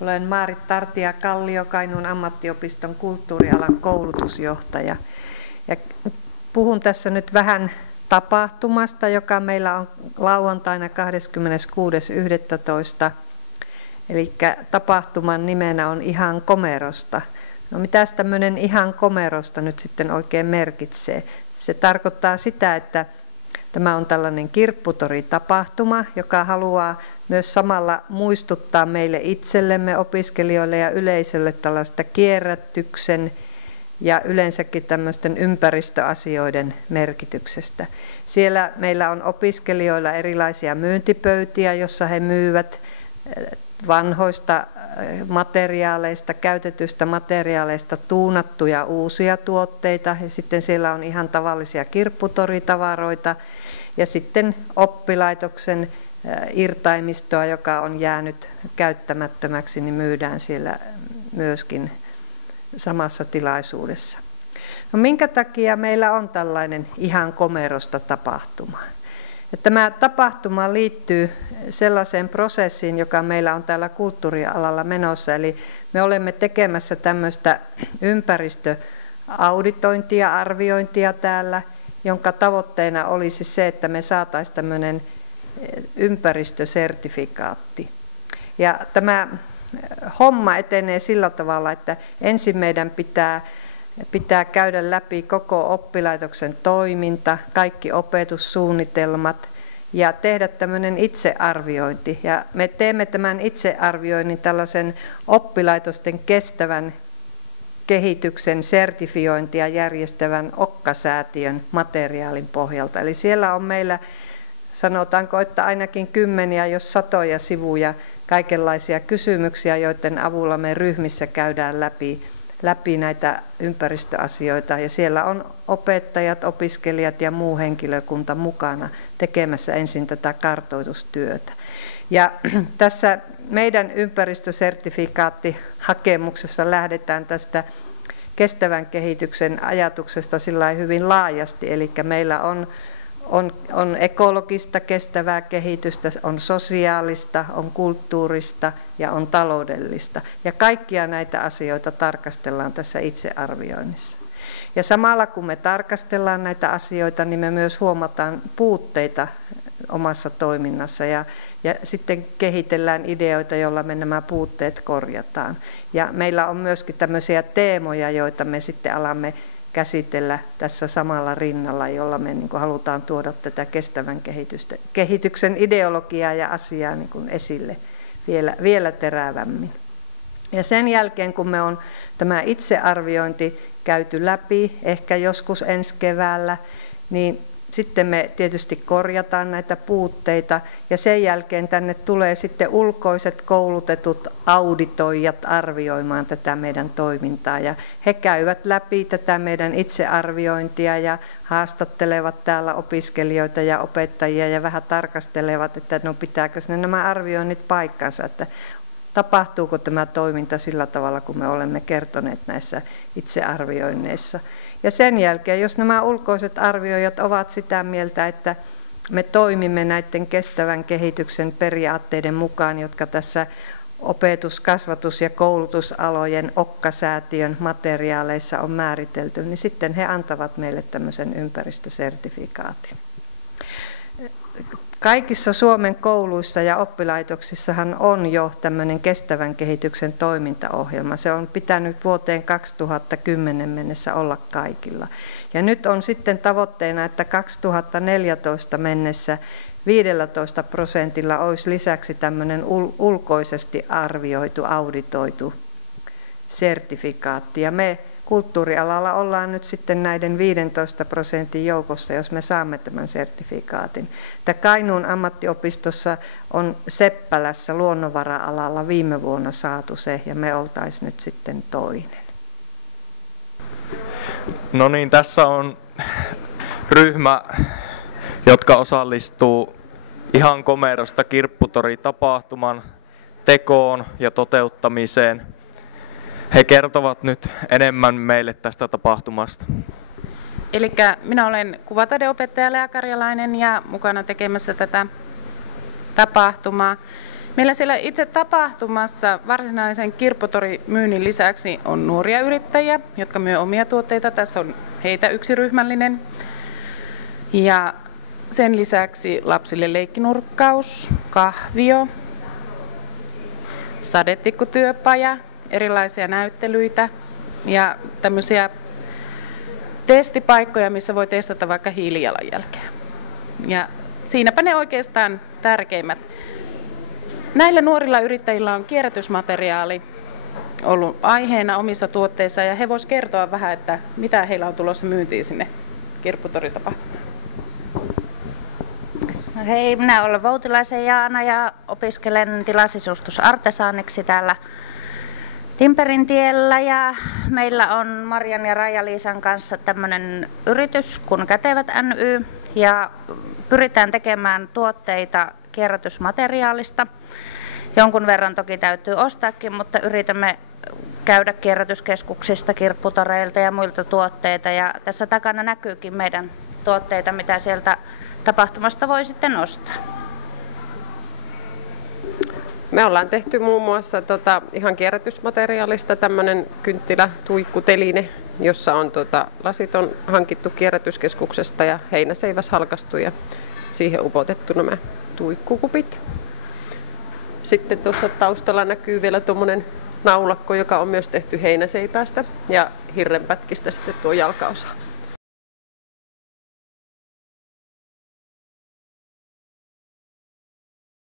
Olen Maarit Tartia-Kallio, Kainuun ammattiopiston kulttuurialan koulutusjohtaja. Ja puhun tässä nyt vähän tapahtumasta, joka meillä on lauantaina 26.11. Eli tapahtuman nimenä on Ihan komerosta. No mitäs tämmöinen Ihan komerosta nyt sitten oikein merkitsee? Se tarkoittaa sitä, että tämä on tällainen kirpputoritapahtuma, joka haluaa myös samalla muistuttaa meille itsellemme, opiskelijoille ja yleisölle tällaista kierrätyksen ja yleensäkin tämmöisten ympäristöasioiden merkityksestä. Siellä meillä on opiskelijoilla erilaisia myyntipöytiä, jossa he myyvät vanhoista materiaaleista, käytetystä materiaaleista tuunattuja uusia tuotteita. Ja sitten siellä on ihan tavallisia kirpputoritavaroita ja sitten oppilaitoksen irtaimistoa, joka on jäänyt käyttämättömäksi, niin myydään siellä myöskin samassa tilaisuudessa. No minkä takia meillä on tällainen Ihan komerosta tapahtuma? Ja tämä tapahtuma liittyy sellaiseen prosessiin, joka meillä on täällä kulttuurialalla menossa. Eli me olemme tekemässä tämmöistä ympäristöauditointia, arviointia täällä, jonka tavoitteena olisi se, että me saataisiin tämmöinen ympäristösertifikaatti. Ja tämä homma etenee sillä tavalla, että ensin meidän pitää käydä läpi koko oppilaitoksen toiminta, kaikki opetussuunnitelmat ja tehdä tämmöinen itsearviointi. Ja me teemme tämän itsearvioinnin tällaisen oppilaitosten kestävän kehityksen sertifiointia järjestävän Okka-säätiön materiaalin pohjalta. Eli siellä on meillä, sanotaanko, että ainakin kymmeniä, jos satoja sivuja kaikenlaisia kysymyksiä, joiden avulla me ryhmissä käydään läpi näitä ympäristöasioita. Ja siellä on opettajat, opiskelijat ja muu henkilökunta mukana tekemässä ensin tätä kartoitustyötä. Ja tässä meidän ympäristösertifikaattihakemuksessa lähdetään tästä kestävän kehityksen ajatuksesta sillä hyvin laajasti. Eli meillä on ekologista kestävää kehitystä, on sosiaalista, on kulttuurista ja on taloudellista. Ja kaikkia näitä asioita tarkastellaan tässä itsearvioinnissa. Ja samalla kun me tarkastellaan näitä asioita, niin me myös huomataan puutteita omassa toiminnassa ja sitten kehitellään ideoita, joilla me nämä puutteet korjataan. Ja meillä on myöskin tämmöisiä teemoja, joita me sitten alamme käsitellä tässä samalla rinnalla, jolla me halutaan tuoda tätä kestävän kehityksen ideologiaa ja asiaa esille vielä terävämmin. Ja sen jälkeen, kun me on tämä itsearviointi käyty läpi, ehkä joskus ensi keväällä, niin sitten me tietysti korjataan näitä puutteita ja sen jälkeen tänne tulee sitten ulkoiset koulutetut auditoijat arvioimaan tätä meidän toimintaa. Ja he käyvät läpi tätä meidän itsearviointia ja haastattelevat täällä opiskelijoita ja opettajia ja vähän tarkastelevat, että no pitääkö nämä arvioinnit paikkansa, että tapahtuuko tämä toiminta sillä tavalla, kun me olemme kertoneet näissä itsearvioinneissa. Ja sen jälkeen, jos nämä ulkoiset arvioijat ovat sitä mieltä, että me toimimme näiden kestävän kehityksen periaatteiden mukaan, jotka tässä opetus-, kasvatus- ja koulutusalojen Okka-säätiön materiaaleissa on määritelty, niin sitten he antavat meille tämmöisen ympäristösertifikaatin. Kaikissa Suomen kouluissa ja oppilaitoksissahan on jo tämmöinen kestävän kehityksen toimintaohjelma. Se on pitänyt vuoteen 2010 mennessä olla kaikilla. Ja nyt on sitten tavoitteena, että 2014 mennessä 15% olisi lisäksi tämmöinen ulkoisesti arvioitu, auditoitu sertifikaatti. Ja me kulttuurialalla ollaan nyt sitten näiden 15% joukossa, jos me saamme tämän sertifikaatin. Kainuun ammattiopistossa on Seppälässä luonnonvara-alalla viime vuonna saatu se, ja me oltaisiin nyt sitten toinen. No niin, tässä on ryhmä, jotka osallistuu Ihan komerosta kirpputoritapahtuman tekoon ja toteuttamiseen. He kertovat nyt enemmän meille tästä tapahtumasta. Eli minä olen kuvataideopettaja Lea Karjalainen ja mukana tekemässä tätä tapahtumaa. Meillä siellä itse tapahtumassa varsinaisen kirpputorimyynnin lisäksi on nuoria yrittäjiä, jotka myy omia tuotteita. Tässä on heitä yksi ryhmällinen. Ja sen lisäksi lapsille leikkinurkkaus, kahvio, sadetikkutyöpaja, erilaisia näyttelyitä ja tämmöisiä testipaikkoja, missä voi testata vaikka hiilijalanjälkeä. Ja siinäpä ne oikeastaan tärkeimmät. Näillä nuorilla yrittäjillä on kierrätysmateriaali ollut aiheena omissa tuotteissa ja he voisivat kertoa vähän, että mitä heillä on tulossa myyntiin sinne kirpputoritapahtumaan. No hei, minä olen Voutilaisen Jaana ja opiskelen tilasisustusartesaaniksi täällä Timperинtiellä ja meillä on Marjan ja Raija-Liisan kanssa tämmöinen yritys kuin Kätevät NY ja pyritään tekemään tuotteita kierrätysmateriaalista. Jonkun verran toki täytyy ostaakin, mutta yritämme käydä kierrätyskeskuksista, kirpputoreilta ja muilta tuotteita. Ja tässä takana näkyykin meidän tuotteita, mitä sieltä tapahtumasta voi sitten ostaa. Me ollaan tehty muun muassa ihan kierrätysmateriaalista tämmöinen kynttilätuikkuteline, jossa on lasit on hankittu kierrätyskeskuksesta ja heinäseiväs halkaistu ja siihen upotettu nämä tuikkukupit. Sitten tuossa taustalla näkyy vielä tuommoinen naulakko, joka on myös tehty heinäseipäästä ja hirrenpätkistä sitten tuo jalkaosa.